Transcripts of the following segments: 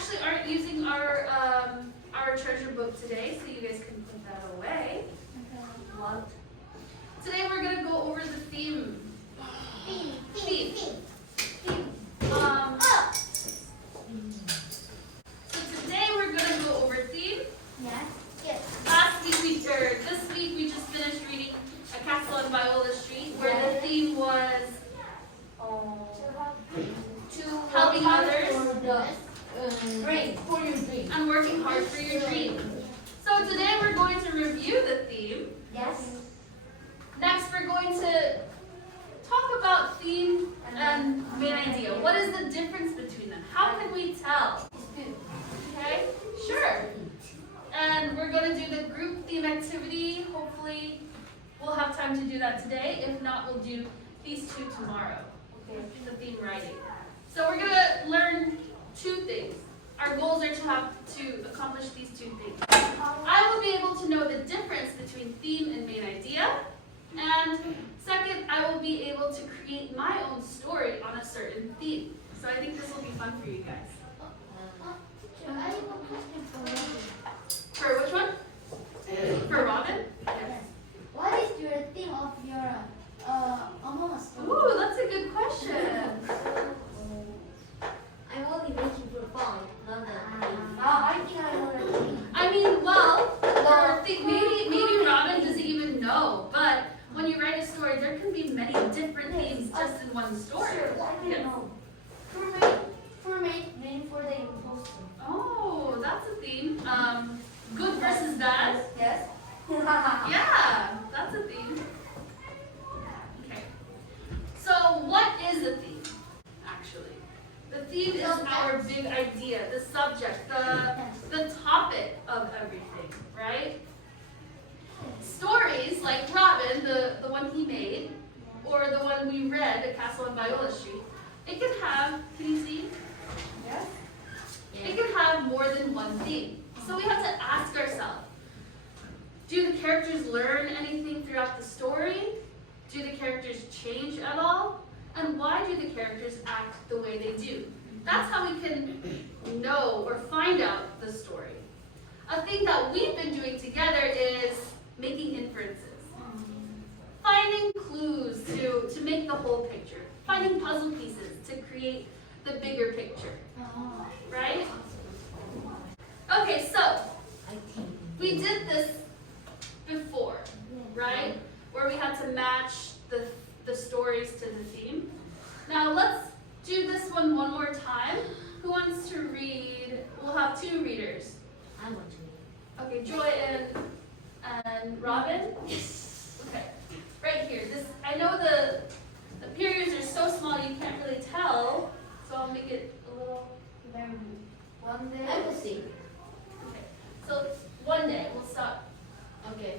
actually aren't using our treasure book today, so you guys can put that away. What? Today we're gonna go over the theme. Theme. So today we're gonna go over theme. Yes. This week we just finished reading A Castle on Viola Street, where the theme was helping others For your dream. and working hard for your dream. So today we're going to review the theme. Yes. Next we're going to talk about theme and main idea. What is the difference between them? How can we tell? Okay, sure. And we're going to do the group theme activity. Hopefully we'll have time to do that today. If not, we'll do these two tomorrow. Okay, the theme writing. So we're going to learn two things. Our goals are to accomplish these two things. I will be able to know the difference between theme and main idea. And second, I will be able to create my own story on a certain theme. So I think this will be fun for you guys. I have a question for you. For which one? For Robin? Yes. What is your theme of your Among Us story? Ooh, that's a good question. I'm only making for fun, not that. I think I know the theme. I mean, well, maybe Robin doesn't even know, but when you write a story, there can be many different themes just in one story. Sure, I Yes. don't know. For main for the imposter. Oh, that's a theme. Good versus bad. Yes. Yeah, that's a theme. Okay. So what is a theme, actually? The theme is our big idea, the subject, the topic of everything, right? Stories like Robin, the one he made, or the one we read, A Castle on Viola Street, it can have, can you see? Yes. It can have more than one theme. So we have to ask ourselves, do the characters learn anything throughout the story? Do the characters change at all? And why do the characters act the way they do? That's how we can know or find out the story. A thing that we've been doing together is making inferences. Finding clues to make the whole picture. Finding puzzle pieces to create the bigger picture. Right? Okay, so we did this before, right? Where we had to match the stories to the theme. Now let's do this one more time. Who wants to read? We'll have two readers. I want to read. Okay, Joy and Robin. Okay, right here. I know the periods are so small you can't really tell, so I'll make it a little. One day. I will see. Okay, so one day we'll stop. Okay.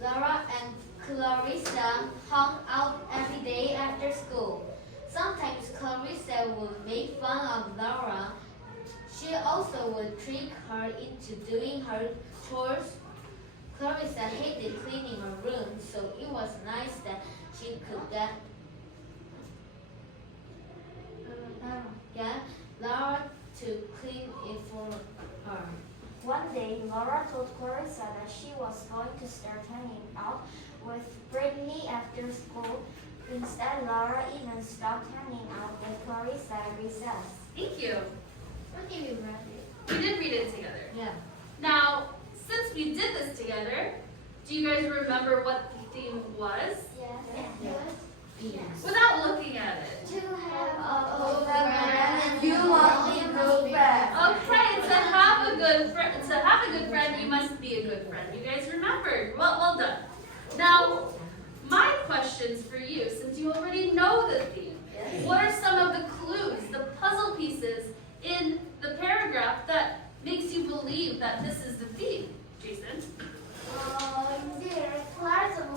Laura and Clarissa hung out every day after school. Sometimes Clarissa would make fun of Laura. She also would trick her into doing her chores. Clarissa hated cleaning her room, so it was nice that she could get Laura to clean it for her. One day, Laura told Clarissa that she was going to start hanging out with Brittany after school. Instead, Laura even stopped hanging out with Clarissa at recess. Thank you. What did you read it? We did read it together. Yeah. Now, since we did this together, do you guys remember what the theme was? Yes. Without looking at it. To have a good friend and you must be a good friend. Okay, to have a good friend, you must be a good friend. You guys remembered. Well done. Now, my questions for you, since you already know the theme, what are some of the clues, the puzzle pieces in the paragraph that makes you believe that this is the theme? Jason? There, Clarissa,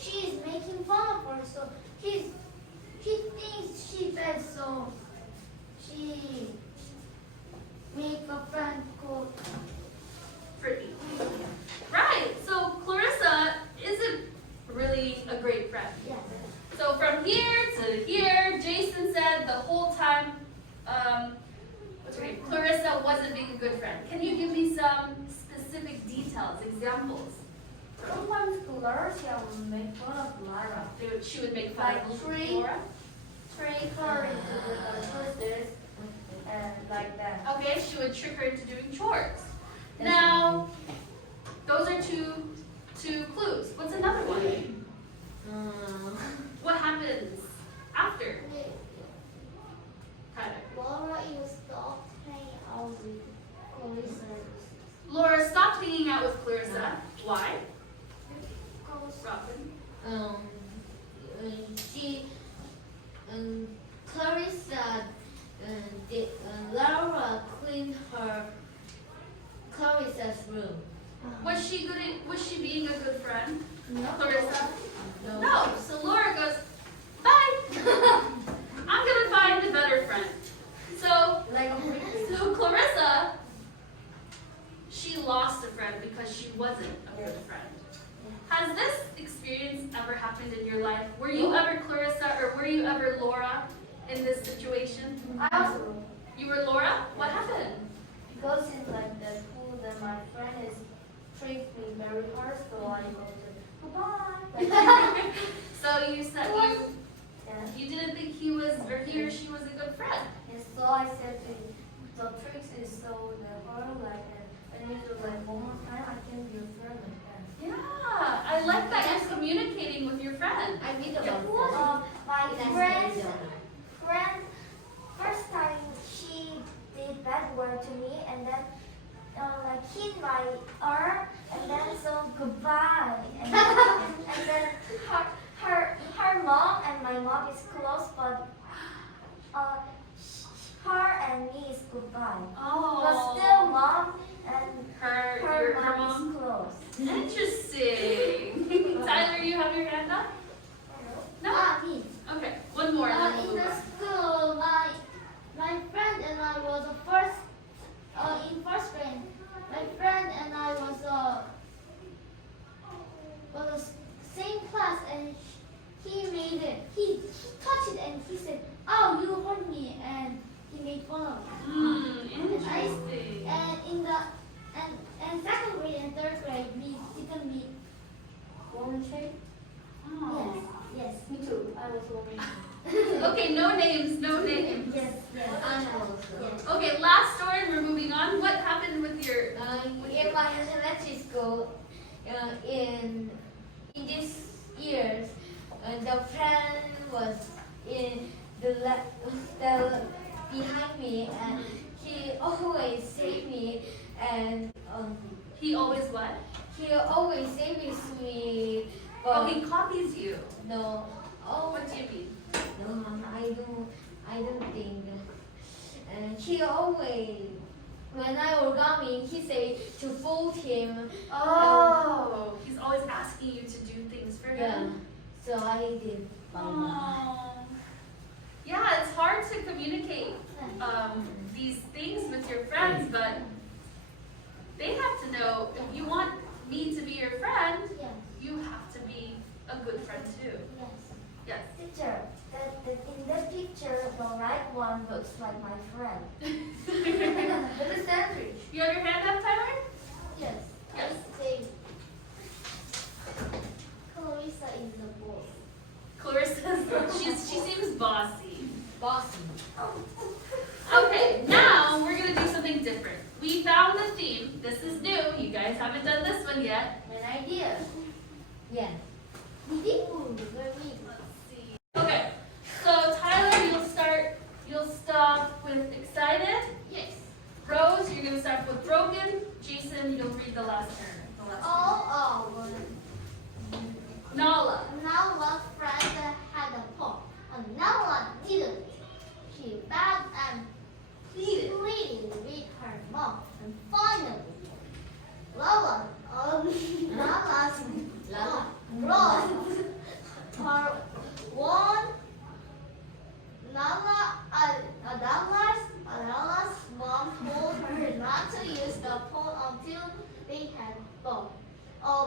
she's making fun of her, so she thinks she's bad, so she make a friend called Brittany. Right, so Clarissa isn't really a Yes. So from here to here, Jason said the whole time, what's her name? Clarissa wasn't being a good friend. Can you give me some specific details, examples? Sometimes Clarissa would make fun of Lara. She would make fun of Laura. Trick her into doing her chores and like that. Okay, she would trick her into doing chores. Now, those are two clues. What's another one? What happens after? Tyler. Laura, you stopped hanging out with Clarissa. Laura stopped hanging out with Clarissa. Why? Robin. Clarissa Laura cleaned her Clarissa's room. Was she being a good friend? No. Clarissa? No. No. So Laura goes, bye. I'm gonna find a better friend. So Clarissa, she lost a friend because she wasn't a good friend. Has this experience ever happened in your life? Were you ever Clarissa or were you ever Laura in this situation? I also, You were Laura? What happened? because it's like the school that my friend is treat me very hard, so I go to goodbye. So you said Yeah. you didn't think he or she was a good friend. And so I said to him, the tricks is so the hard like I need to like one more time I can be a friend like that. Yeah, I like that you're communicating with your friend. I read about this. My That's friend, the friend, first time she did bad word to me and then like hit my arm and then so goodbye and then her mom and my mom is close but her and me is goodbye. Oh. But still mom and her her mom. mom is close. Interesting. Tyler, you have your hand up? No? Me. Okay, one more. and then we'll In move the on. school, my friend and I was the first in first grade. My friend and I was the same class, and he made it. He touched it, and he said, "Oh, you hurt me," and he made fun of me. Interesting. And in the and second grade and third grade, we didn't meet. Volunteer? Oh. Yes. Me too. I was wondering. Okay, no names, no names. Yes. I know. Okay, last story, we're moving on. What happened with your... In my elementary school, in this years, the friend was in the behind me, and he always saved me, and He always what? he always saves me. Oh, he copies you. No. Oh, What do you mean? no, I don't think. And he always, when I origami, he say to fold him. Oh, he's always asking you to do things for Yeah. him. So I did. Oh. Yeah, it's hard to communicate these things with your friends, but they have to know if you want me to be your friend, Yes. you have to be a good friend too. Yes. Yes. Teacher, in that picture, the right one looks like my friend. But the sandwich. You have your hand up, Tyler? Yes. Yes. I say Clarissa is the boss. Clarissa, she seems bossy. Bossy. Okay, now we're gonna do something different. We found the theme. This is new. You guys haven't done this one yet. An idea. Yeah. Ooh, very. Let's see. Okay, so Tyler, you'll start with excited. Yes. Rose, you're gonna start with broken. Jason, you'll read the last turn. Nala. Nala's friend had a pot, and Nala didn't. She begged and pleaded with her mom, and finally, Nala's brought her one. Nala's mom told her not to use the pot until they had bought a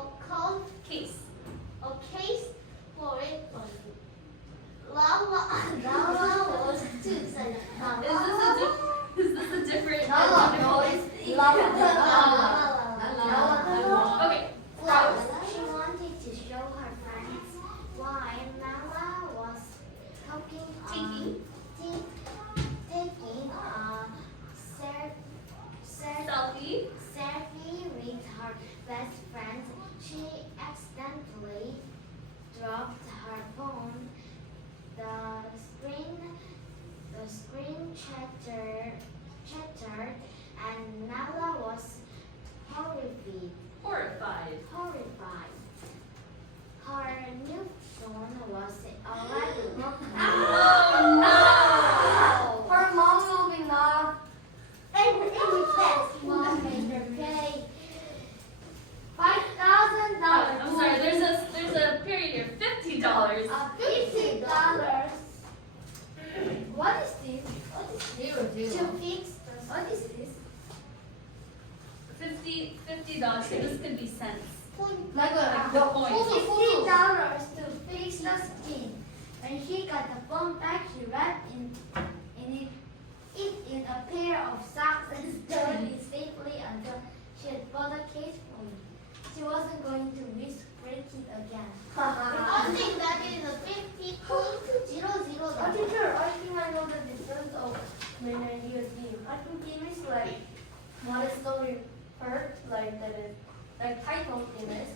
Case. case for it, but $50. What is this? What is zero To zero? fix. What is this? $50. So this could be cents. Like the coin. $50 to fix the skin. When she got the phone back, she wrapped it in a pair of socks and stored it safely until she had bought a case for it. She wasn't going to risk breaking it again. I think that is a 50.00. Teacher, I think I know the difference of main idea theme. I think theme is like what is story part, like that is like type of image,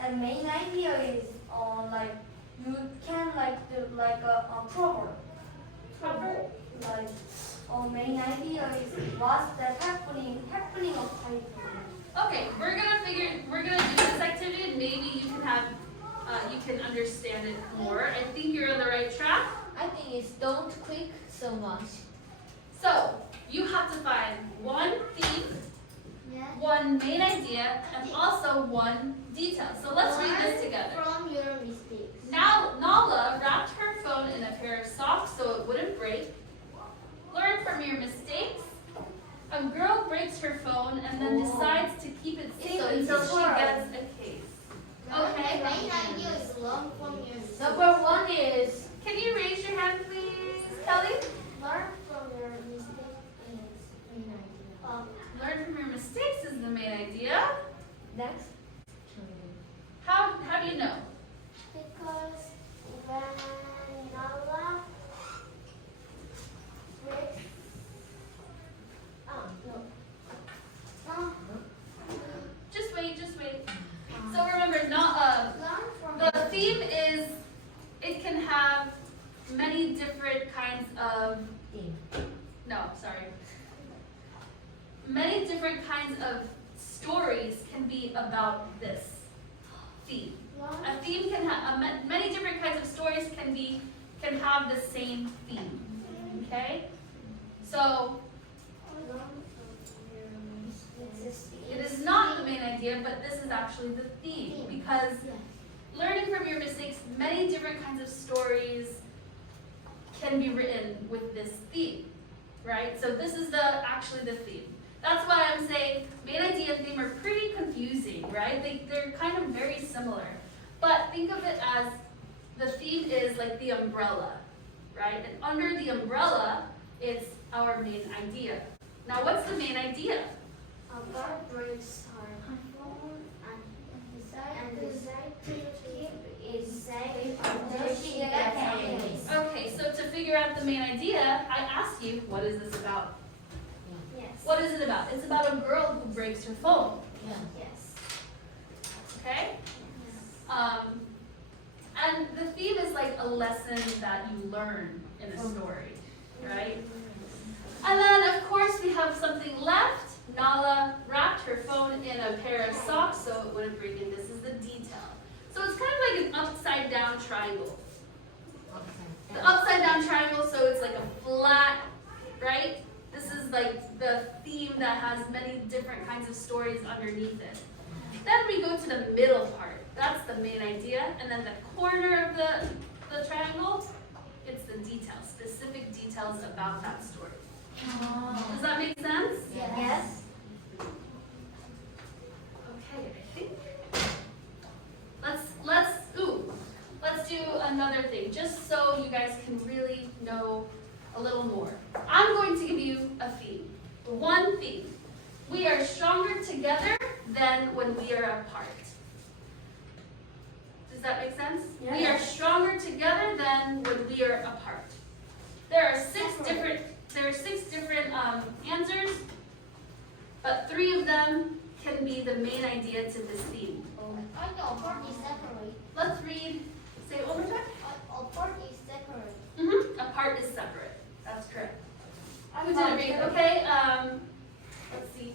and main idea is like you can like do like a proverb. Like main idea is what's the happening of type. Okay, we're gonna do this activity and maybe you can have you can understand it more. I think you're on the right track. I think it's don't quick so much. So you have to find one theme, Yeah. one main idea, and also one detail. So let's read this together. From your mistakes. Now Nala wrapped her phone in a pair of socks so it wouldn't break. Learn from your mistakes. A girl breaks her phone and then decides to keep it safe So until it's she hard. gets a case. Okay. The main idea is learn from your mistakes. Number one is Can you raise your hand, please, Kelly? learn from your mistake is main idea. Learn from your mistakes is the main idea. Next. How do you know? Because when Nala breaks, Just wait. So remember, learn from the theme is it can have many different kinds of many different kinds of stories can be about this theme. A theme can have many different kinds of stories can have the same theme. Okay, so it is not the main idea, but this is actually the theme because learning from your mistakes, many different kinds of stories can be written with this theme, right? So this is actually the theme. That's why I'm saying main idea and theme are pretty confusing, right? They're kind of very similar. But think of it as the theme is like the umbrella, right? And under the umbrella, it's our main idea. Now what's the main idea? a girl breaks her phone and decide to keep it safe until she gets a case. Okay, so to figure out the main idea, I asked you, what is this about? Yes. What is it about? It's about a girl who breaks her phone, Yes. okay? And the theme is like a lesson that you learn in a story, right? And then, of course, we have something left. Nala wrapped her phone in a pair of socks so it wouldn't break, and this is the detail. So it's kind of like an upside down triangle. The upside down triangle, so it's like a flat, right? This is like the theme that has many different kinds of stories underneath it. Then we go to the middle part. That's the main idea. And then the corner of the triangle, it's the details, specific details about that story. Does that make sense? Yes. Okay, I think. Let's do another thing, just so you guys can really know a little more. I'm going to give you a theme. One theme. We are stronger together than when we are apart. Does that make sense? Yes. We are stronger together than when we are apart. There are six different answers, but 3 of them can be the main idea to this theme. I know apart is separate. Let's read. Say it one more time. Apart is separate. Apart is separate. That's correct. I'm Who didn't read? Okay. Let's see.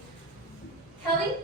Kelly.